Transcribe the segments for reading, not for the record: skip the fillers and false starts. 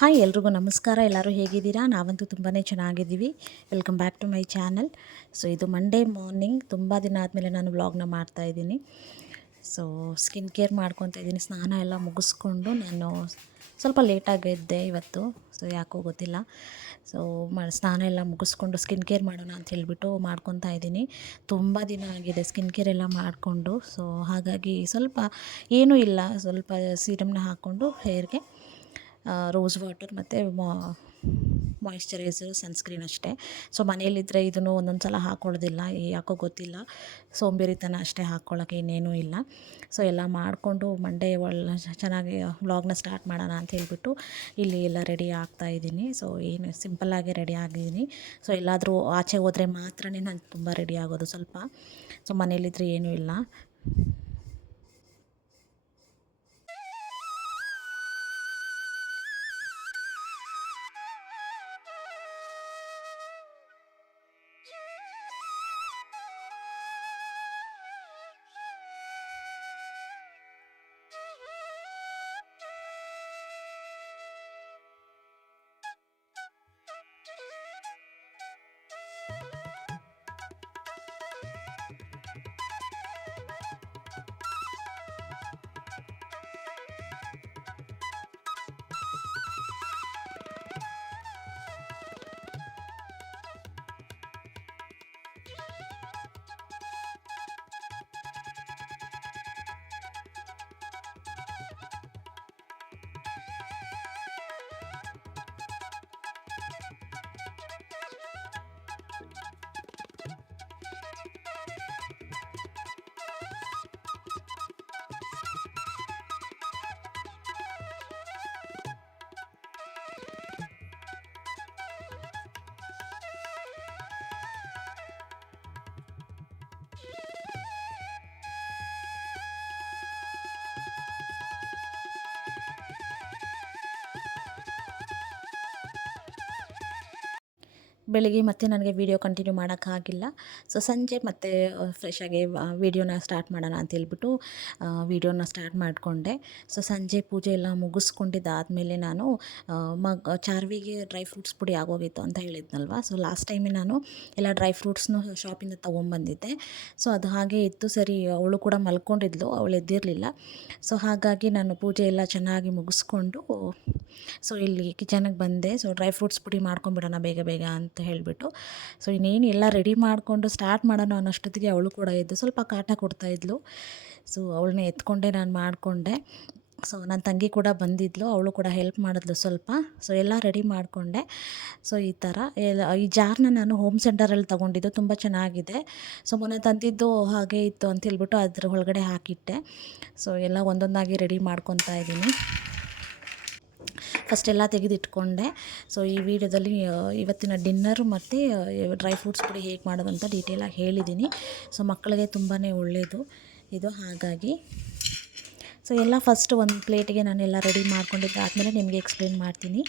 Hi ಎಲ್ರಿಗೂ ನಮಸ್ಕಾರ. ಎಲ್ಲರೂ ಹೇಗಿದ್ದೀರಾ? ನಾವಂತೂ ತುಂಬಾ ಚೆನ್ನಾಗಿದ್ದೀವಿ. Welcome back to my channel. So ಇದು ಮಂಡೇ ಮಾರ್ನಿಂಗ್, ತುಂಬ ದಿನ ಆದಮೇಲೆ ನಾನು ವ್ಲಾಗ್ನ ಮಾಡ್ತಾಯಿದ್ದೀನಿ. ಸೊ ಸ್ಕಿನ್ ಕೇರ್ ಮಾಡ್ಕೊತಾ ಇದ್ದೀನಿ. ಸ್ನಾನ ಎಲ್ಲ ಮುಗಿಸ್ಕೊಂಡು ನಾನು ಸ್ವಲ್ಪ ಲೇಟಾಗಿ ಎದ್ದೆ ಇವತ್ತು. ಸೊ ಯಾಕೋ ಗೊತ್ತಿಲ್ಲ. ಸೊ ಸ್ನಾನ ಎಲ್ಲ ಮುಗಿಸ್ಕೊಂಡು ಸ್ಕಿನ್ ಕೇರ್ ಮಾಡೋಣ ಅಂತ ಹೇಳಿಬಿಟ್ಟು ಮಾಡ್ಕೊತಾ ಇದ್ದೀನಿ. ತುಂಬ ದಿನ ಆಗಿದೆ ಸ್ಕಿನ್ ಕೇರ್ ಎಲ್ಲ ಮಾಡಿಕೊಂಡು. ಸೊ ಹಾಗಾಗಿ ಸ್ವಲ್ಪ ಏನೂ ಇಲ್ಲ, ಸ್ವಲ್ಪ ಸೀರಮ್ನ ಹಾಕ್ಕೊಂಡು ಹೇರ್ಗೆ ರೋಸ್ ವಾಟರ್ ಮತ್ತು ಮಾಯಿಶ್ಚರೈಸರ್, ಸನ್ಸ್ಕ್ರೀನ್ ಅಷ್ಟೇ. ಸೊ ಮನೇಲಿದ್ದರೆ ಇದನ್ನು ಒಂದೊಂದು ಸಲ ಹಾಕ್ಕೊಳ್ಳೋದಿಲ್ಲ, ಯಾಕೋ ಗೊತ್ತಿಲ್ಲ, ಸೋಂಬೇರಿತನ ಅಷ್ಟೇ, ಹಾಕ್ಕೊಳ್ಳೋಕೆ ಇನ್ನೇನೂ ಇಲ್ಲ. ಸೊ ಎಲ್ಲ ಮಾಡಿಕೊಂಡು ಮಂಡೇ ಚೆನ್ನಾಗಿ ವ್ಲಾಗ್ನ ಸ್ಟಾರ್ಟ್ ಮಾಡೋಣ ಅಂತ ಹೇಳಿಬಿಟ್ಟು ಇಲ್ಲಿ ಎಲ್ಲ ರೆಡಿ ಆಗ್ತಾಯಿದ್ದೀನಿ. ಸೊ ಏನು ಸಿಂಪಲ್ಲಾಗಿ ರೆಡಿ ಆಗಿದ್ದೀನಿ. ಸೊ ಎಲ್ಲಾದರೂ ಆಚೆ ಹೋದರೆ ಮಾತ್ರ ನಾನು ತುಂಬ ರೆಡಿ ಆಗೋದು ಸ್ವಲ್ಪ. ಸೊ ಮನೇಲಿದ್ದರೆ ಏನೂ ಇಲ್ಲ. ಬೆಳಿಗ್ಗೆ ಮತ್ತೆ ನನಗೆ ವೀಡಿಯೋ ಕಂಟಿನ್ಯೂ ಮಾಡೋಕ್ಕಾಗಿಲ್ಲ. ಸೊ ಸಂಜೆ ಮತ್ತೆ ಫ್ರೆಶಾಗಿ ವೀಡಿಯೋನ ಸ್ಟಾರ್ಟ್ ಮಾಡೋಣ ಅಂತ ಹೇಳ್ಬಿಟ್ಟು ವೀಡಿಯೋನ ಸ್ಟಾರ್ಟ್ ಮಾಡಿಕೊಂಡೆ. ಸೊ ಸಂಜೆ ಪೂಜೆ ಎಲ್ಲ ಮುಗಿಸ್ಕೊಂಡಿದ್ದಾದಮೇಲೆ ನಾನು ಚಾರ್ವಿಗೆ ಡ್ರೈ ಫ್ರೂಟ್ಸ್ ಪುಡಿ ಆಗೋಗಿತ್ತು ಅಂತ ಹೇಳಿದ್ನಲ್ವ. ಸೊ ಲಾಸ್ಟ್ ಟೈಮೇ ನಾನು ಎಲ್ಲ ಡ್ರೈ ಫ್ರೂಟ್ಸ್ನು ಶಾಪಿಂದ ತೊಗೊಂಬಂದಿದ್ದೆ. ಸೊ ಅದು ಹಾಗೆ ಇತ್ತು. ಸರಿ, ಅವಳು ಕೂಡ ಮಲ್ಕೊಂಡಿದ್ಲು, ಅವಳು ಎದ್ದಿರಲಿಲ್ಲ. ಸೊ ಹಾಗಾಗಿ ನಾನು ಪೂಜೆ ಎಲ್ಲ ಚೆನ್ನಾಗಿ ಮುಗಿಸ್ಕೊಂಡು ಸೊ ಇಲ್ಲಿ ಕಿಚನಿಗೆ ಬಂದೆ. ಸೊ ಡ್ರೈ ಫ್ರೂಟ್ಸ್ ಪುಡಿ ಮಾಡ್ಕೊಂಬಿಡೋಣ ಬೇಗ ಬೇಗ ಅಂತ ಹೇಳಿಬಿಟ್ಟು. ಸೊ ಇನ್ನೇನು ಎಲ್ಲ ರೆಡಿ ಮಾಡಿಕೊಂಡು ಸ್ಟಾರ್ಟ್ ಮಾಡೋಣ ಅನ್ನೋಷ್ಟೊತ್ತಿಗೆ ಅವಳು ಕೂಡ ಎದ್ದು ಸ್ವಲ್ಪ ಕಾಟ ಕೊಡ್ತಾಯಿದ್ಲು. ಸೊ ಅವಳನ್ನ ಎತ್ಕೊಂಡೆ ನಾನು ಮಾಡಿಕೊಂಡೆ. ಸೊ ನನ್ನ ತಂಗಿ ಕೂಡ ಬಂದಿದ್ಲು, ಅವಳು ಕೂಡ ಹೆಲ್ಪ್ ಮಾಡಿದ್ಲು ಸ್ವಲ್ಪ. ಸೊ ಎಲ್ಲ ರೆಡಿ ಮಾಡಿಕೊಂಡೆ. ಸೊ ಈ ಥರ ಈ ಜಾರ್ನ ನಾನು ಹೋಮ್ ಸೆಂಟರಲ್ಲಿ ತೊಗೊಂಡಿದ್ದು, ತುಂಬ ಚೆನ್ನಾಗಿದೆ. ಸೊ ಮೊನ್ನೆ ತಂದಿದ್ದು ಹಾಗೆ ಇತ್ತು ಅಂತ ಹೇಳ್ಬಿಟ್ಟು ಅದ್ರ ಒಳಗಡೆ ಹಾಕಿಟ್ಟೆ. ಸೊ ಎಲ್ಲ ಒಂದೊಂದಾಗಿ ರೆಡಿ ಮಾಡ್ಕೊತಾ ಇದ್ದೀನಿ. ಫಸ್ಟೆಲ್ಲ ತೆಗೆದಿಟ್ಕೊಂಡೆ. ಸೊ ಈ ವಿಡಿಯೋದಲ್ಲಿ ಇವತ್ತಿನ ಡಿನ್ನರು ಮತ್ತು ಡ್ರೈ ಫ್ರೂಟ್ಸ್ ಪುಡಿ ಹೇಗೆ ಮಾಡೋದು ಅಂತ ಡೀಟೇಲಾಗಿ ಹೇಳಿದ್ದೀನಿ. ಸೊ ಮಕ್ಕಳಿಗೆ ತುಂಬಾ ಒಳ್ಳೆಯದು ಇದು, ಹಾಗಾಗಿ ಸೊ ಎಲ್ಲ ಫಸ್ಟ್ ಒಂದು ಪ್ಲೇಟಿಗೆ ನಾನೆಲ್ಲ ರೆಡಿ ಮಾಡ್ಕೊಂಡಿದ್ದಾದಮೇಲೆ ನಿಮಗೆ ಎಕ್ಸ್ಪ್ಲೇನ್ ಮಾಡ್ತೀನಿ.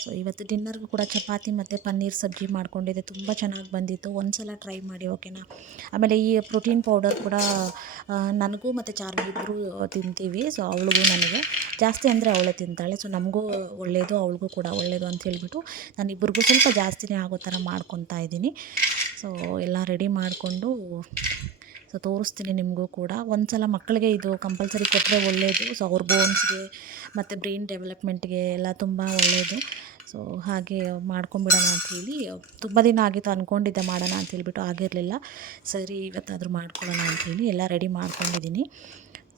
ಸೊ ಇವತ್ತು ಡಿನ್ನರ್ಗೂ ಕೂಡ ಚಪಾತಿ ಮತ್ತು ಪನ್ನೀರ್ ಸಬ್ಜಿ ಮಾಡ್ಕೊಂಡಿದ್ದೆ, ತುಂಬ ಚೆನ್ನಾಗಿ ಬಂದಿತ್ತು. ಒಂದು ಸಲ ಟ್ರೈ ಮಾಡಿ, ಓಕೆನಾ. ಆಮೇಲೆ ಈ ಪ್ರೋಟೀನ್ ಪೌಡರ್ ಕೂಡ ನನಗೂ ಮತ್ತು ಚಾರ್ವಿ ಇಬ್ಬರು ತಿಂತೀವಿ. ಸೊ ಅವಳಿಗೂ ನನಗೆ ಜಾಸ್ತಿ ಅಂದರೆ ಅವಳೇ ತಿಂತಾಳೆ. ಸೊ ನಮಗೂ ಒಳ್ಳೆಯದು, ಅವಳಿಗೂ ಕೂಡ ಒಳ್ಳೆಯದು ಅಂತ ಹೇಳಿಬಿಟ್ಟು ನಾನು ಇಬ್ಬರಿಗೂ ಸ್ವಲ್ಪ ಜಾಸ್ತಿನೇ ಆಗೋ ಥರ ಮಾಡ್ಕೊತಾ ಇದ್ದೀನಿ. ಸೊ ಎಲ್ಲ ರೆಡಿ ಮಾಡಿಕೊಂಡು ಸೊ ತೋರಿಸ್ತೀನಿ ನಿಮಗೂ ಕೂಡ. ಒಂದು ಸಲ ಮಕ್ಕಳಿಗೆ ಇದು ಕಂಪಲ್ಸರಿ ಕೊಟ್ಟರೆ ಒಳ್ಳೆಯದು. ಸೊ ಅವ್ರ ಬೋನ್ಸ್ಗೆ ಮತ್ತು ಬ್ರೈನ್ ಡೆವಲಪ್ಮೆಂಟ್ಗೆ ಎಲ್ಲ ತುಂಬ ಒಳ್ಳೆಯದು. ಸೊ ಹಾಗೆ ಮಾಡ್ಕೊಂಬಿಡೋಣ ಅಂಥೇಳಿ ತುಂಬ ದಿನ ಆಗಿತ್ತು, ಅಂದ್ಕೊಂಡಿದ್ದೆ ಮಾಡೋಣ ಅಂತ ಹೇಳ್ಬಿಟ್ಟು, ಆಗಿರಲಿಲ್ಲ. ಸರಿ ಇವತ್ತಾದರೂ ಮಾಡ್ಕೊಳ್ಳೋಣ ಅಂಥೇಳಿ ಎಲ್ಲ ರೆಡಿ ಮಾಡ್ಕೊಂಡಿದ್ದೀನಿ.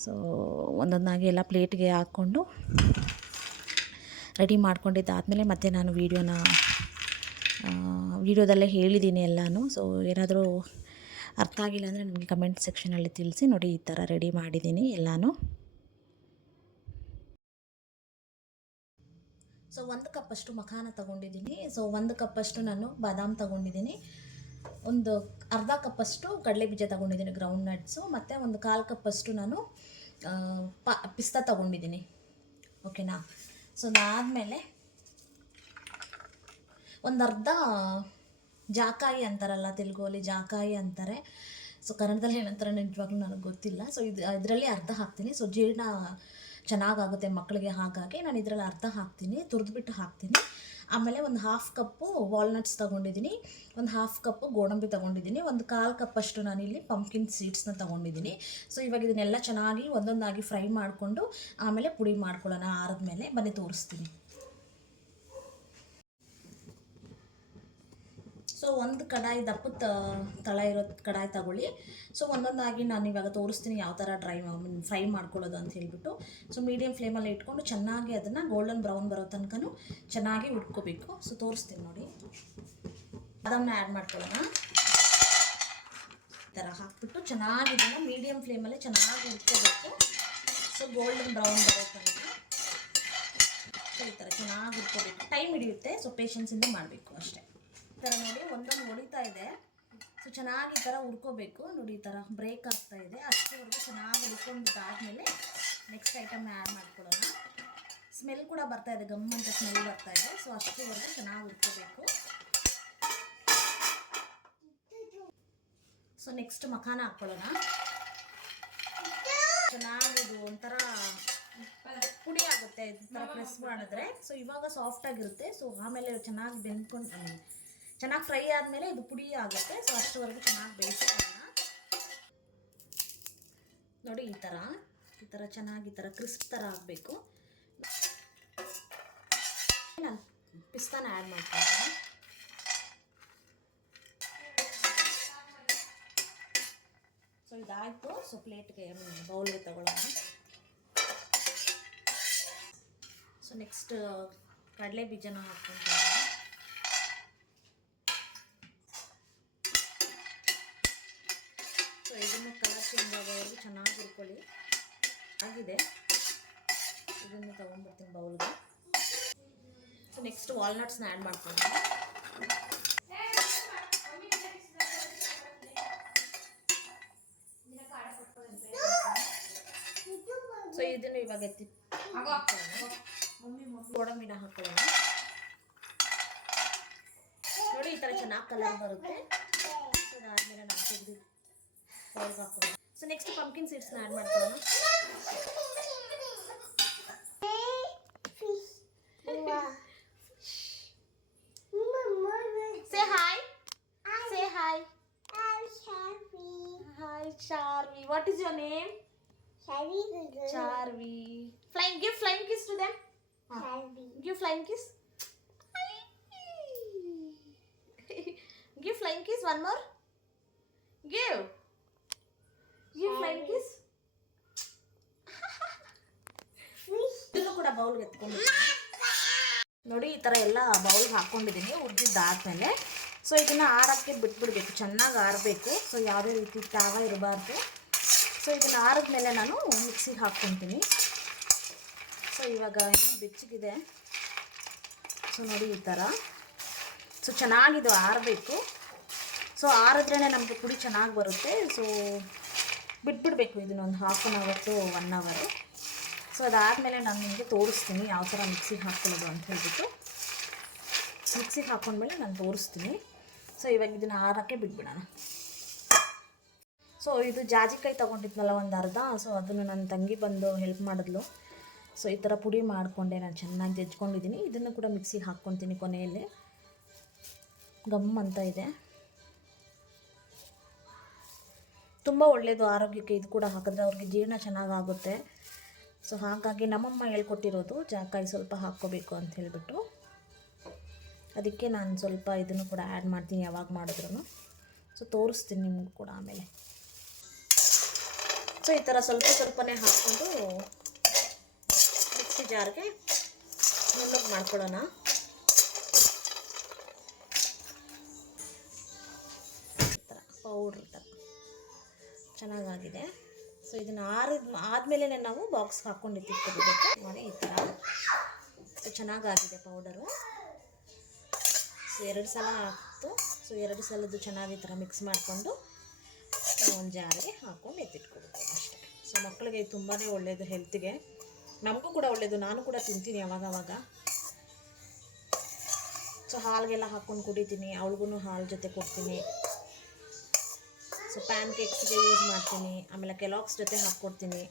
ಸೊ ಒಂದೊಂದಾಗಿ ಎಲ್ಲ ಪ್ಲೇಟ್ಗೆ ಹಾಕ್ಕೊಂಡು ರೆಡಿ ಮಾಡ್ಕೊಂಡಿದ್ದಾದಮೇಲೆ ಮತ್ತೆ ನಾನು ವೀಡಿಯೋದಲ್ಲೇ ಹೇಳಿದ್ದೀನಿ ಎಲ್ಲನೂ. ಸೊ ಏನಾದರೂ ಅರ್ಥ ಆಗಿಲ್ಲ ಅಂದರೆ ನನಗೆ ಕಮೆಂಟ್ ಸೆಕ್ಷನಲ್ಲಿ ತಿಳಿಸಿ. ನೋಡಿ, ಈ ಥರ ರೆಡಿ ಮಾಡಿದ್ದೀನಿ ಎಲ್ಲನೂ. ಸೊ 1 ಕಪ್ಪಷ್ಟು ಮಖಾನ ತೊಗೊಂಡಿದ್ದೀನಿ. ಸೊ 1 ಕಪ್ಪಷ್ಟು ನಾನು ಬಾದಾಮ್ ತೊಗೊಂಡಿದ್ದೀನಿ. ಒಂದು ಅರ್ಧ ಕಪ್ಪಷ್ಟು ಕಡಲೆ ಬೀಜ ತೊಗೊಂಡಿದ್ದೀನಿ, ಗ್ರೌಂಡ್ ನಟ್ಸು. ಮತ್ತು ಒಂದು 1/4 ಕಪ್ಪಷ್ಟು ನಾನು ಪಿಸ್ತಾ ತೊಗೊಂಡಿದ್ದೀನಿ, ಓಕೆನಾ. ಸೊ ಅದಾದಮೇಲೆ ಒಂದು ಅರ್ಧ ಜಾಕಾಯಿ ಅಂತಾರಲ್ಲ, ತೆಲುಗಲ್ಲಿ ಜಾಕಾಯಿ ಅಂತಾರೆ. ಸೊ ಕನ್ನಡದಲ್ಲಿ ಏನಂತಾರೆ ನಿಜವಾಗ್ಲೂ ನನಗೆ ಗೊತ್ತಿಲ್ಲ. ಸೊ ಇದರಲ್ಲಿ ಅರ್ಧ ಹಾಕ್ತೀನಿ. ಸೊ ಜೀರ್ಣ ಚೆನ್ನಾಗಾಗುತ್ತೆ ಮಕ್ಕಳಿಗೆ. ಹಾಗಾಗಿ ನಾನು ಇದರಲ್ಲಿ ಅರ್ಧ ಹಾಕ್ತೀನಿ, ತುರಿದ್ಬಿಟ್ಟು ಹಾಕ್ತೀನಿ. ಆಮೇಲೆ ಒಂದು ಹಾಫ್ ಕಪ್ಪು ವಾಲ್ನಟ್ಸ್ ತೊಗೊಂಡಿದ್ದೀನಿ, ಒಂದು ಹಾಫ್ ಕಪ್ಪು ಗೋಡಂಬಿ ತೊಗೊಂಡಿದ್ದೀನಿ, ಒಂದು ಕಾಲು ಕಪ್ಪಷ್ಟು ನಾನಿಲ್ಲಿ ಪಂಪ್ಕಿನ್ ಸೀಡ್ಸ್ನ ತೊಗೊಂಡಿದ್ದೀನಿ. ಸೊ ಇವಾಗ ಇದನ್ನೆಲ್ಲ ಚೆನ್ನಾಗಿ ಒಂದೊಂದಾಗಿ ಫ್ರೈ ಮಾಡಿಕೊಂಡು ಆಮೇಲೆ ಪುಡಿ ಮಾಡ್ಕೊಳ್ಳೋಣ. ಆರಿದ್ಮೇಲೆ ಬನ್ನಿ ತೋರಿಸ್ತೀನಿ. ಸೊ ಒಂದು ಕಡಾಯಿ ದಪ್ಪದ ತಳ ಇರೋ ಕಡಾಯಿ ತಗೊಳ್ಳಿ. ಸೊ ಒಂದೊಂದಾಗಿ ನಾನು ಇವಾಗ ತೋರಿಸ್ತೀನಿ ಯಾವ ಥರ ಫ್ರೈ ಮಾಡ್ಕೊಳ್ಳೋದು ಅಂತ ಹೇಳ್ಬಿಟ್ಟು. ಸೊ ಮೀಡಿಯಮ್ ಫ್ಲೇಮಲ್ಲಿ ಇಟ್ಕೊಂಡು ಚೆನ್ನಾಗಿ ಅದನ್ನು ಗೋಲ್ಡನ್ ಬ್ರೌನ್ ಬರೋ ತನಕ ಚೆನ್ನಾಗಿ ಉಟ್ಕೋಬೇಕು. ಸೊ ತೋರಿಸ್ತೀನಿ ನೋಡಿ. ಬಾದಾಮನ್ನ ಆ್ಯಡ್ ಮಾಡ್ಕೊಳ್ಳೋಣ. ಈ ಥರ ಹಾಕ್ಬಿಟ್ಟು ಚೆನ್ನಾಗಿ ಇದನ್ನು ಮೀಡಿಯಮ್ ಫ್ಲೇಮಲ್ಲಿ ಚೆನ್ನಾಗಿ ಉಟ್ಕೋಬೇಕು. ಸೊ ಗೋಲ್ಡನ್ ಬ್ರೌನ್ ಬರೋ ತನಕ ಸೊ ಈ ಥರ ಚೆನ್ನಾಗಿ ಉಟ್ಕೋಬೇಕು. ಟೈಮ್ ಹಿಡಿಯುತ್ತೆ, ಸೊ ಪೇಷನ್ಸಿಂದ ಮಾಡಬೇಕು ಅಷ್ಟೇ. ಈ ಥರ ನೋಡಿ ಒಂದೊಂದು ಹೊಡಿತಾ ಇದೆ. ಸೊ ಚೆನ್ನಾಗಿ ಈ ಥರ ಹುರ್ಕೋಬೇಕು. ನೋಡಿ ಈ ಥರ ಬ್ರೇಕ್ ಆಗ್ತಾ ಇದೆ. ಅಷ್ಟರವರೆಗೂ ಚೆನ್ನಾಗಿ ಹುರ್ಕೊಂಡಿದ್ದಾದಮೇಲೆ ನೆಕ್ಸ್ಟ್ ಐಟಮ್ನ ಆ್ಯಡ್ ಮಾಡ್ಕೊಳ್ಳೋಣ. ಸ್ಮೆಲ್ ಕೂಡ ಬರ್ತಾ ಇದೆ, ಗಮ್ ಅಂತ ಸ್ಮೆಲ್ ಬರ್ತಾ ಇದೆ. ಸೊ ಅಷ್ಟರವರೆಗೂ ಚೆನ್ನಾಗಿ ಹುರ್ಕೋಬೇಕು. ಸೊ ನೆಕ್ಸ್ಟ್ ಮಖಾನ ಹಾಕ್ಕೊಳ್ಳೋಣ. ಚೆನ್ನಾಗಿದು ಒಂಥರ ಪುಡಿ ಆಗುತ್ತೆ ಈ ಥರ ಪ್ರೆಸ್ ಮಾಡಿದ್ರೆ. ಸೊ ಇವಾಗ ಸಾಫ್ಟಾಗಿರುತ್ತೆ. ಸೊ ಆಮೇಲೆ ಚೆನ್ನಾಗಿ ಬೆಂದ್ಕೊಂಡು ಚೆನ್ನಾಗಿ ಫ್ರೈ ಆದಮೇಲೆ ಇದು ಪುಡಿ ಆಗುತ್ತೆ. ಸೊ ಅಷ್ಟರವರೆಗೂ ಚೆನ್ನಾಗಿ ಬೇಯಿಸ್ಕೊಳ್ಳೋಣ. ನೋಡಿ ಈ ಥರ ಚೆನ್ನಾಗಿ ಈ ಥರ ಕ್ರಿಸ್ಪ್ ಥರ ಆಗಬೇಕು. ನಾನು ಪಿಸ್ತಾನ ಆ್ಯಡ್ ಮಾಡ್ತೀನಿ. ಸೊ ಇದಾಯಿತು. ಸೊ ಪ್ಲೇಟ್ಗೆ ಬೌಲ್ಗೆ ತಗೊಳ್ಳೋಣ. ಸೊ ನೆಕ್ಸ್ಟ್ ಕಡಲೆ ಬೀಜನ ಹಾಕ್ಕೊಂತೀನಿ. ಸೊ ಇದನ್ನು ಕಲರ್ ಚೇಂಜ್ ಆಗೋವರೆಗೂ ಚೆನ್ನಾಗಿ ಹುರ್ಕೊಳ್ಳಿ. ಆಗಿದೆ, ಇದನ್ನು ತೊಗೊಂಡ್ಬಿಡ್ತೀನಿ ಬೌಲ್ಗೆ. ಸೊ ನೆಕ್ಸ್ಟ್ ವಾಲ್ನಟ್ಸ್ನ ಆ್ಯಡ್ ಮಾಡ್ತೀನಿ. ಸೊ ಇದನ್ನು ಇವಾಗ ಎತ್ತಿ ಗೋಡಂಬಿನ ಹಾಕೊಳ್ಳೋಣ. ನೋಡಿ ಈ ಥರ ಚೆನ್ನಾಗಿ ಕಲರ್ ಬರುತ್ತೆ. ಸೊ ಅದಾದಮೇಲೆ ನಾನು ತೆಗೆದು ಬೌಲ್ಗೆ ಹಾಕೊಳ್ಳೋಣ. ಸೊ ನೆಕ್ಸ್ಟ್ ಪಂಪ್ಕಿನ್ ಸೀಡ್ಸ್ನ ಆ್ಯಡ್ ಮಾಡ್ಕೊಳ್ಳೋಣ. Say hi. Say hi. Hi, Charvi. What is your name? Charvi. Give flying kiss to them. Give flying kiss. Give flying kiss. One more. Give flying kiss. ಇದನ್ನು ಕೂಡ ಬೌಲ್ಗೆ ಎತ್ಕೊಂಡು ನೋಡಿ ಈ ಥರ ಎಲ್ಲ ಬೌಲ್ಗೆ ಹಾಕ್ಕೊಂಡಿದ್ದೀನಿ ಹುರಿದಿದ್ದಾದ್ಮೇಲೆ. ಸೊ ಇದನ್ನು ಆರಕ್ಕೆ ಬಿಟ್ಬಿಡ್ಬೇಕು, ಚೆನ್ನಾಗಿ ಆರಬೇಕು. ಸೊ ಯಾವುದೇ ರೀತಿ ತಾವ ಇರಬಾರ್ದು. ಸೊ ಇದನ್ನು ಆರಿದ್ಮೇಲೆ ನಾನು ಮಿಕ್ಸಿಗೆ ಹಾಕ್ಕೊತೀನಿ. ಸೊ ಇವಾಗ ಇನ್ನೂ ಬೆಚ್ಚಗಿದೆ. ಸೊ ನೋಡಿ ಈ ಥರ. ಸೊ ಚೆನ್ನಾಗಿದು ಆರಬೇಕು. ಸೊ ಆರಿದ್ರೇ ನಮಗೆ ಪುಡಿ ಚೆನ್ನಾಗಿ ಬರುತ್ತೆ. ಸೊ ಬಿಟ್ಬಿಡಬೇಕು ಇದನ್ನೊಂದು half an hour to 1 hour. So ಅದಾದಮೇಲೆ ನಾನು ನಿಮಗೆ ತೋರಿಸ್ತೀನಿ ಯಾವ ಥರ ಮಿಕ್ಸಿಗೆ ಹಾಕ್ಕೊಳ್ಳೋದು ಅಂತ ಹೇಳ್ಬಿಟ್ಟು. ಮಿಕ್ಸಿಗೆ ಹಾಕ್ಕೊಂಡ್ಮೇಲೆ ನಾನು ತೋರಿಸ್ತೀನಿ. ಸೊ ಇವಾಗ ಇದನ್ನು ಆರಕ್ಕೆ ಬಿಟ್ಬಿಡೋಣ. ಸೊ ಇದು ಜಾಜಿಕಾಯಿ ತೊಗೊಂಡಿದ್ನಲ್ಲ ಒಂದು ಅರ್ಧ. ಸೊ ಅದನ್ನು ನನ್ನ ತಂಗಿ ಬಂದು ಹೆಲ್ಪ್ ಮಾಡಿದ್ಲು. ಸೊ ಈ ಥರ ಪುಡಿ ಮಾಡಿಕೊಂಡೆ ನಾನು ಚೆನ್ನಾಗಿ ಜಜ್ಕೊಂಡಿದ್ದೀನಿ. ಇದನ್ನು ಕೂಡ ಮಿಕ್ಸಿಗೆ ಹಾಕ್ಕೊತೀನಿ ಕೊನೆಯಲ್ಲಿ. ಗಮ್ ಅಂತ ಇದೆ, ತುಂಬ ಒಳ್ಳೆಯದು ಆರೋಗ್ಯಕ್ಕೆ. ಇದು ಕೂಡ ಹಾಕಿದ್ರೆ ಅವ್ರಿಗೆ ಜೀರ್ಣ ಚೆನ್ನಾಗಾಗುತ್ತೆ. ಸೊ ಹಾಗಾಗಿ ನಮ್ಮಮ್ಮ ಹೇಳ್ಕೊಟ್ಟಿರೋದು ಜಾಕಾಯಿ ಸ್ವಲ್ಪ ಹಾಕ್ಕೋಬೇಕು ಅಂತ ಹೇಳಿಬಿಟ್ಟು. ಅದಕ್ಕೆ ನಾನು ಸ್ವಲ್ಪ ಇದನ್ನು ಕೂಡ ಆ್ಯಡ್ ಮಾಡ್ತೀನಿ ಯಾವಾಗ ಮಾಡಿದ್ರೂ. ಸೊ ತೋರಿಸ್ತೀನಿ ನಿಮಗೂ ಕೂಡ ಆಮೇಲೆ. ಸೊ ಈ ಥರ ಸ್ವಲ್ಪನೇ ಹಾಕ್ಕೊಂಡು ಮಿಕ್ಸಿ ಜಾರ್ಗೆ ನುಣ್ಣಗೆ ಮಾಡ್ಕೊಳ್ಳೋಣ. ಈ ಥರ ಪೌಡ್ರ್ ಥರ ಚೆನ್ನಾಗಾಗಿದೆ. ಸೊ ಇದನ್ನು ಆದಮೇಲೆ ನಾವು ಬಾಕ್ಸ್ಗೆ ಹಾಕ್ಕೊಂಡು ಎತ್ತಿಟ್ಕೊಬೇಕು ನೋಡಿ ಈ ಥರ. ಸೊ ಚೆನ್ನಾಗಾಗಿದೆ ಪೌಡರು. ಸೊ 2 ಸಲ ಹಾಕ್ತು. ಸೊ 2 ಸಲದ್ದು ಚೆನ್ನಾಗಿ ಈ ಥರ ಮಿಕ್ಸ್ ಮಾಡಿಕೊಂಡು ಒಂದು ಜಾರಿಗೆ ಹಾಕ್ಕೊಂಡು ಎತ್ತಿಟ್ಕೊಬೇಕು ಅಷ್ಟೇ. ಸೊ ಮಕ್ಕಳಿಗೆ ತುಂಬಾ ಒಳ್ಳೆಯದು, ಹೆಲ್ತಿಗೆ, ನಮಗೂ ಕೂಡ ಒಳ್ಳೆಯದು. ನಾನು ಕೂಡ ತಿಂತೀನಿ ಅವಾಗವಾಗ. ಸೊ ಹಾಲಿಗೆಲ್ಲ ಹಾಕ್ಕೊಂಡು ಕುಡಿತೀನಿ, ಅವಳಿಗೂ ಹಾಲು ಜೊತೆ ಕೊಡ್ತೀನಿ. ಸೊ ಪ್ಯಾನ್ ಕೇಕ್ಸ್ಗೆ ಯೂಸ್ ಮಾಡ್ತೀನಿ, ಆಮೇಲೆ ಕೆಲಾಕ್ಸ್ ಜೊತೆ ಹಾಕ್ಕೊಡ್ತೀನಿ.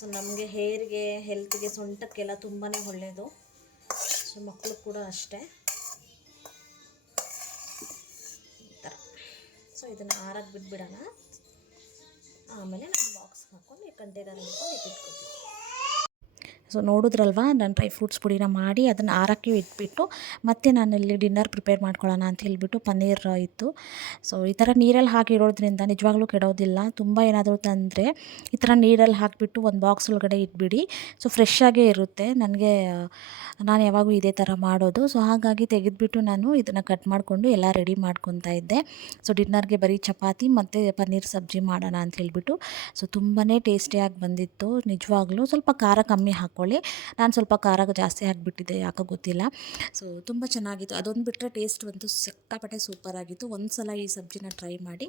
ಸೊ ನಮಗೆ ಹೇರಿಗೆ, ಹೆಲ್ತ್ಗೆ, ಸೊಂಟಕ್ಕೆಲ್ಲ ತುಂಬಾ ಒಳ್ಳೆಯದು. ಸೊ ಮಕ್ಕಳು ಕೂಡ ಅಷ್ಟೇ. ಈ ಥರ. ಸೊ ಇದನ್ನು ಆರಕ್ಕೆ ಬಿಟ್ಬಿಡೋಣ. ಆಮೇಲೆ ನಾನು ಬಾಕ್ಸ್ಗೆ ಹಾಕ್ಕೊಂಡು ಈ ಕಂಟೈನರ್ ಹಾಕ್ಕೊಂಡು ಇಟ್ಕೊತೀವಿ. ಸೊ ನೋಡಿದ್ರಲ್ವ, ನಾನು ಡ್ರೈ ಫ್ರೂಟ್ಸ್ ಪುಡಿನ ಮಾಡಿ ಅದನ್ನು ಆರಕ್ಕೆ ಇಟ್ಬಿಟ್ಟು ಮತ್ತೆ ನಾನಲ್ಲಿ ಡಿನ್ನರ್ ಪ್ರಿಪೇರ್ ಮಾಡ್ಕೊಳ್ಳೋಣ ಅಂತ ಹೇಳಿಬಿಟ್ಟು ಪನ್ನೀರ್ ಇತ್ತು. ಸೊ ಈ ಥರ ನೀರಲ್ಲಿ ಹಾಕಿ ಇಡೋದ್ರಿಂದ ನಿಜವಾಗ್ಲೂ ಕೆಡೋದಿಲ್ಲ. ತುಂಬ ಏನಾದರೂ ತಂದರೆ ಈ ಥರ ನೀರಲ್ಲಿ ಹಾಕಿಬಿಟ್ಟು ಒಂದು ಬಾಕ್ಸ್ ಒಳಗಡೆ ಇಟ್ಬಿಡಿ. ಸೊ ಫ್ರೆಶ್ ಆಗೇ ಇರುತ್ತೆ. ನಾನು ಯಾವಾಗೂ ಇದೇ ಥರ ಮಾಡೋದು. ಸೊ ಹಾಗಾಗಿ ತೆಗೆದುಬಿಟ್ಟು ನಾನು ಇದನ್ನು ಕಟ್ ಮಾಡಿಕೊಂಡು ಎಲ್ಲ ರೆಡಿ ಮಾಡ್ಕೊತಾ ಇದ್ದೆ. ಸೊ ಡಿನ್ನರ್ಗೆ ಬರೀ ಚಪಾತಿ ಮತ್ತು ಪನ್ನೀರ್ ಸಬ್ಜಿ ಮಾಡೋಣ ಅಂತ ಹೇಳಿಬಿಟ್ಟು. ಸೊ ತುಂಬಾ ಟೇಸ್ಟಿಯಾಗಿ ಬಂದಿತ್ತು ನಿಜವಾಗ್ಲೂ. ಸ್ವಲ್ಪ ಖಾರ ಕಮ್ಮಿ ಹಾಕ್ಕೊಳ್ಳಿ. ನಾನು ಸ್ವಲ್ಪ ಖಾರ ಜಾಸ್ತಿ ಹಾಕಿಬಿಟ್ಟಿದ್ದೆ, ಯಾಕೋ ಗೊತ್ತಿಲ್ಲ. ಸೊ ತುಂಬ ಚೆನ್ನಾಗಿತ್ತು. ಅದೊಂದು ಬಿಟ್ಟರೆ ಟೇಸ್ಟ್ ಅಂತೂ ಸಿಕ್ಕಾಪಟ್ಟೆ ಸೂಪರಾಗಿತ್ತು. ಒಂದು ಸಲ ಈ ಸಬ್ಜಿನ ಟ್ರೈ ಮಾಡಿ.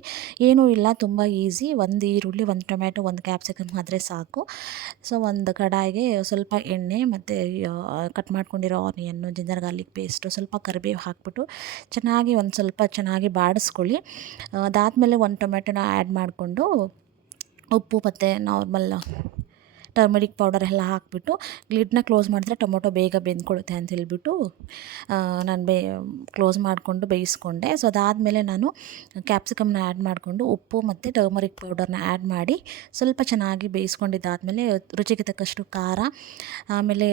ಏನೂ ಇಲ್ಲ, ತುಂಬ ಈಸಿ. ಒಂದು ಈರುಳ್ಳಿ, ಒಂದು ಟೊಮ್ಯಾಟೊ, ಒಂದು ಕ್ಯಾಪ್ಸಿಕಮ್ ಆದರೆ ಸಾಕು. ಸೊ ಒಂದು ಕಡಾಯಿಗೆ ಸ್ವಲ್ಪ ಎಣ್ಣೆ ಮತ್ತು ಕಟ್ ಮಾಡ್ಕೊಂಡಿರೋ ಆನಿಯನ್ನು, ಜಿಂಜರ್ ಗಾರ್ಲಿಕ್ ಪೇಸ್ಟು, ಸ್ವಲ್ಪ ಕರಿಬೇವು ಹಾಕ್ಬಿಟ್ಟು ಚೆನ್ನಾಗಿ ಬಾಡಿಸ್ಕೊಳ್ಳಿ. ಅದಾದಮೇಲೆ ಒಂದು ಟೊಮ್ಯಾಟೊನ ಆ್ಯಡ್ ಮಾಡಿಕೊಂಡು ಉಪ್ಪು ಮತ್ತು ನಾರ್ಮಲ್ ಟರ್ಮರಿಕ್ ಪೌಡರ್ ಎಲ್ಲ ಹಾಕಿಬಿಟ್ಟು ಲಿಡ್ನ ಕ್ಲೋಸ್ ಮಾಡಿದ್ರೆ ಟೊಮೊಟೊ ಬೇಗ ಬೆಂದ್ಕೊಳ್ಳುತ್ತೆ ಅಂತ ಹೇಳ್ಬಿಟ್ಟು ನಾನು ಕ್ಲೋಸ್ ಮಾಡಿಕೊಂಡು ಬೇಯಿಸ್ಕೊಂಡೆ. ಸೊ ಅದಾದಮೇಲೆ ನಾನು ಕ್ಯಾಪ್ಸಿಕಮ್ನ ಆ್ಯಡ್ ಮಾಡಿಕೊಂಡು ಉಪ್ಪು ಮತ್ತು ಟರ್ಮರಿಕ್ ಪೌಡರ್ನ ಆ್ಯಡ್ ಮಾಡಿ ಸ್ವಲ್ಪ ಚೆನ್ನಾಗಿ ಬೇಯಿಸ್ಕೊಂಡಿದ್ದಾದಮೇಲೆ ರುಚಿಗೆ ತಕ್ಕಷ್ಟು ಖಾರ, ಆಮೇಲೆ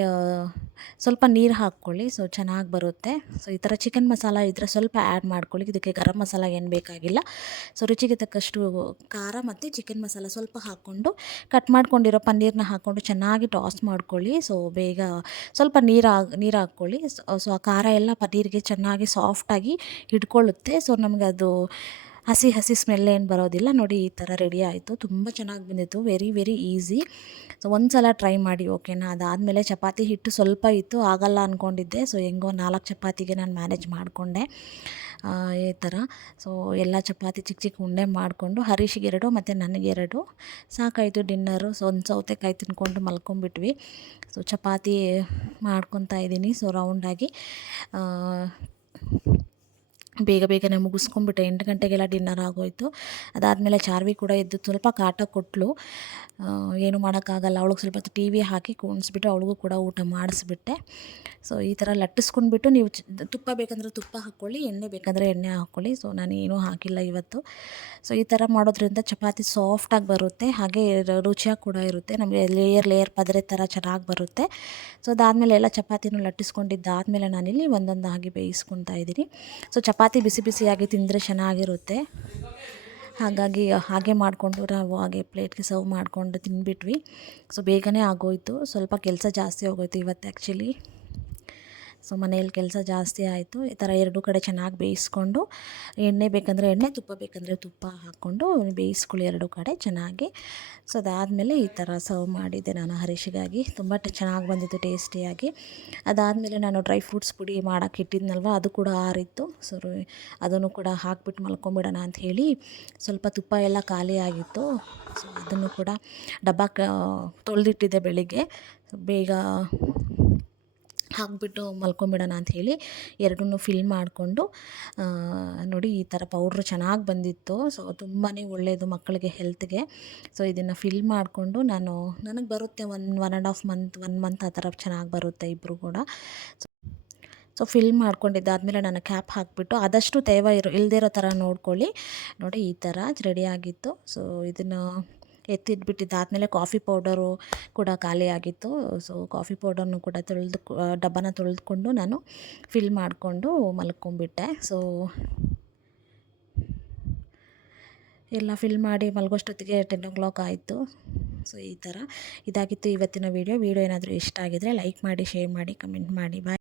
ಸ್ವಲ್ಪ ನೀರು ಹಾಕ್ಕೊಳ್ಳಿ. ಸೊ ಚೆನ್ನಾಗಿ ಬರುತ್ತೆ. ಸೊ ಈ ಥರ ಚಿಕನ್ ಮಸಾಲ ಇದ್ದರೆ ಸ್ವಲ್ಪ ಆ್ಯಡ್ ಮಾಡ್ಕೊಳ್ಳಿ. ಇದಕ್ಕೆ ಗರಂ ಮಸಾಲ ಏನು ಬೇಕಾಗಿಲ್ಲ. ಸೊ ರುಚಿಗೆ ತಕ್ಕಷ್ಟು ಖಾರ ಮತ್ತು ಚಿಕನ್ ಮಸಾಲ ಸ್ವಲ್ಪ ಹಾಕ್ಕೊಂಡು ಕಟ್ ಮಾಡ್ಕೊಂಡಿರೋ ಪನ್ನೀರ್ನ ಹಾಕ್ಕೊಂಡು ಚೆನ್ನಾಗಿ ಟಾಸ್ ಮಾಡ್ಕೊಳ್ಳಿ. ಸೊ ಬೇಗ ಸ್ವಲ್ಪ ನೀರು ಹಾಕ್ಕೊಳ್ಳಿ. ಸೊ ಆ ಖಾರ ಎಲ್ಲ ಪನ್ನೀರಿಗೆ ಚೆನ್ನಾಗಿ ಸಾಫ್ಟಾಗಿ ಹಿಡ್ಕೊಳ್ಳುತ್ತೆ. ಸೊ ನಮಗೆ ಅದು ಹಸಿ ಸ್ಮೆಲ್ ಏನು ಬರೋದಿಲ್ಲ. ನೋಡಿ ಈ ಥರ ರೆಡಿ ಆಯಿತು. ತುಂಬ ಚೆನ್ನಾಗಿ ಬಂದಿತ್ತು. Very very easy. ಸೊ ಒಂದು ಸಲ ಟ್ರೈ ಮಾಡಿ, ಓಕೆನಾ. ಅದಾದಮೇಲೆ ಚಪಾತಿ ಹಿಟ್ಟು ಸ್ವಲ್ಪ ಇತ್ತು, ಆಗಲ್ಲ ಅಂದ್ಕೊಂಡಿದ್ದೆ. ಸೊ ಹೆಂಗೋ 4 ಚಪಾತಿಗೆ ನಾನು ಮ್ಯಾನೇಜ್ ಮಾಡಿಕೊಂಡೆ ಈ ಥರ. ಸೊ ಎಲ್ಲ ಚಪಾತಿ ಚಿಕ್ಕ ಚಿಕ್ಕ ಉಂಡೆ ಮಾಡಿಕೊಂಡು ಹರೀಶ್ಗೆ 2 ಮತ್ತು ನನಗೆ 2 ಸಾಕಾಯಿತು ಡಿನ್ನರು. ಸೊ ಒಂದು ಸೌತೆಕಾಯಿ ತಿನ್ಕೊಂಡು ಮಲ್ಕೊಂಡ್ಬಿಟ್ವಿ. ಸೊ ಚಪಾತಿ ಮಾಡ್ಕೊತಾ ಇದ್ದೀನಿ. ಸೊ ರೌಂಡಾಗಿ ಬೇಗನೆ ಮುಗಿಸ್ಕೊಂಡ್ಬಿಟ್ಟೆ. 8 ಗಂಟೆಗೆಲ್ಲ ಡಿನ್ನರ್ ಆಗೋಯಿತು. ಅದಾದಮೇಲೆ ಚಾರ್ವಿ ಕೂಡ ಎದ್ದು ಸ್ವಲ್ಪ ಕಾಟ ಕೊಟ್ಟಳು. ಏನೂ ಮಾಡೋಕ್ಕಾಗಲ್ಲ. ಅವಳಿಗೆ ಸ್ವಲ್ಪ ಟಿ ವಿ ಹಾಕಿ ಕೂಣಿಸ್ಬಿಟ್ಟು ಅವಳಿಗೂ ಕೂಡ ಊಟ ಮಾಡಿಸ್ಬಿಟ್ಟೆ. ಸೊ ಈ ಥರ ಲಟ್ಟಿಸ್ಕೊಂಡ್ಬಿಟ್ಟು ನೀವು ತುಪ್ಪ ಬೇಕಂದ್ರೆ ತುಪ್ಪ ಹಾಕ್ಕೊಳ್ಳಿ, ಎಣ್ಣೆ ಬೇಕಂದರೆ ಎಣ್ಣೆ ಹಾಕ್ಕೊಳ್ಳಿ. ಸೊ ನಾನು ಏನೂ ಹಾಕಿಲ್ಲ ಇವತ್ತು. ಸೊ ಈ ಥರ ಮಾಡೋದ್ರಿಂದ ಚಪಾತಿ ಸಾಫ್ಟಾಗಿ ಬರುತ್ತೆ, ಹಾಗೆ ರುಚಿಯಾಗಿ ಕೂಡ ಇರುತ್ತೆ. ನಮಗೆ ಲೇಯರ್ ಪದರೆ ಥರ ಚೆನ್ನಾಗಿ ಬರುತ್ತೆ. ಸೊ ಅದಾದಮೇಲೆ ಎಲ್ಲ ಚಪಾತಿನೂ ಲಟ್ಟಿಸ್ಕೊಂಡಿದ್ದಾದಮೇಲೆ ನಾನಿಲ್ಲಿ ಒಂದೊಂದಾಗಿ ಬೇಯಿಸ್ಕೊತಾ ಇದ್ದೀನಿ. ಸೊ ಚಪಾತಿ ಬಿಸಿಯಾಗಿ ತಿಂದರೆ ಚೆನ್ನಾಗಿರುತ್ತೆ. ಹಾಗಾಗಿ ಹಾಗೆ ಮಾಡಿಕೊಂಡು ನಾವು ಹಾಗೆ ಪ್ಲೇಟ್ಗೆ ಸರ್ವ್ ಮಾಡಿಕೊಂಡು ತಿಂದ್ಬಿಟ್ವಿ. ಸೊ ಬೇಗನೆ ಆಗೋಯಿತು. ಸ್ವಲ್ಪ ಕೆಲಸ ಜಾಸ್ತಿ ಹೋಗೋಯ್ತು ಇವತ್ತು ಆ್ಯಕ್ಚುಲಿ. ಸೊ ಮನೇಲಿ ಕೆಲಸ ಜಾಸ್ತಿ ಆಯಿತು. ಈ ಥರ 2 ಕಡೆ ಚೆನ್ನಾಗಿ ಬೇಯಿಸ್ಕೊಂಡು ಎಣ್ಣೆ ಬೇಕಂದರೆ ಎಣ್ಣೆ, ತುಪ್ಪ ಬೇಕಂದರೆ ತುಪ್ಪ ಹಾಕ್ಕೊಂಡು ಬೇಯಿಸ್ಕೊಳ್ಳಿ 2 ಕಡೆ ಚೆನ್ನಾಗಿ. ಸೊ ಅದಾದಮೇಲೆ ಈ ಥರ ಸರ್ವ್ ಮಾಡಿದ್ದೆ ನಾನು ಹರೀಶ್ಗಾಗಿ. ತುಂಬ ಚೆನ್ನಾಗಿ ಬಂದಿತ್ತು ಟೇಸ್ಟಿಯಾಗಿ. ಅದಾದಮೇಲೆ ನಾನು ಡ್ರೈ ಫ್ರೂಟ್ಸ್ ಪುಡಿ ಮಾಡೋಕ್ಕೆ ಇಟ್ಟಿದ್ನಲ್ವ, ಅದು ಕೂಡ ಆರಿತ್ತು. ಸೊ ಅದನ್ನು ಕೂಡ ಹಾಕ್ಬಿಟ್ಟು ಮಲ್ಕೊಂಬಿಡೋಣ ಅಂತ ಹೇಳಿ ಸ್ವಲ್ಪ ತುಪ್ಪ ಎಲ್ಲ ಖಾಲಿ ಆಗಿತ್ತು. ಸೊ ಅದನ್ನು ಕೂಡ ಡಬ್ಬಕ್ಕೆ ತೊಳೆದಿಟ್ಟಿದ್ದೆ ಬೆಳಿಗ್ಗೆ. ಬೇಗ ಹಾಕ್ಬಿಟ್ಟು ಮಲ್ಕೊಂಬಿಡೋಣ ಅಂಥೇಳಿ 2 ಫಿಲ್ ಮಾಡಿಕೊಂಡು ನೋಡಿ ಈ ಥರ ಪೌಡ್ರು ಚೆನ್ನಾಗಿ ಬಂದಿತ್ತು. ಸೊ ತುಂಬಾ ಒಳ್ಳೆಯದು ಮಕ್ಕಳಿಗೆ ಹೆಲ್ತ್ಗೆ. ಸೊ ಇದನ್ನು ಫಿಲ್ ಮಾಡಿಕೊಂಡು ನನಗೆ ಬರುತ್ತೆ 1.5 ಮಂತ್ 1 ಮಂತ್ ಆ ಥರ ಚೆನ್ನಾಗಿ ಬರುತ್ತೆ ಇಬ್ಬರು ಕೂಡ. ಸೊ ಫಿಲ್ ಮಾಡ್ಕೊಂಡಿದ್ದಾದಮೇಲೆ ನಾನು ಕ್ಯಾಪ್ ಹಾಕಿಬಿಟ್ಟು ಆದಷ್ಟು ತೇವ ಇಲ್ಲದೇ ಇರೋ ಥರ ನೋಡ್ಕೊಳ್ಳಿ. ನೋಡಿ ಈ ಥರ ರೆಡಿಯಾಗಿತ್ತು. ಸೊ ಇದನ್ನು ಎತ್ತಿಟ್ಬಿಟ್ಟಿದ್ದಾದಮೇಲೆ ಕಾಫಿ ಪೌಡರು ಕೂಡ ಖಾಲಿಯಾಗಿತ್ತು. ಸೊ ಕಾಫಿ ಪೌಡರ್ನು ಕೂಡ ಡಬ್ಬನ ತೊಳೆದುಕೊಂಡು ನಾನು ಫಿಲ್ ಮಾಡಿಕೊಂಡು ಮಲ್ಕೊಂಡ್ಬಿಟ್ಟೆ. ಸೊ ಎಲ್ಲ ಫಿಲ್ ಮಾಡಿ ಮಲಗೋಷ್ಟೊತ್ತಿಗೆ 10 o'clock ಆಯಿತು. ಸೊ ಈ ಥರ ಇದಾಗಿತ್ತು ಇವತ್ತಿನ ವೀಡಿಯೋ ಏನಾದರೂ ಇಷ್ಟ ಆಗಿದರೆ ಲೈಕ್ ಮಾಡಿ, ಶೇರ್ ಮಾಡಿ, ಕಮೆಂಟ್ ಮಾಡಿ. ಬಾಯ್.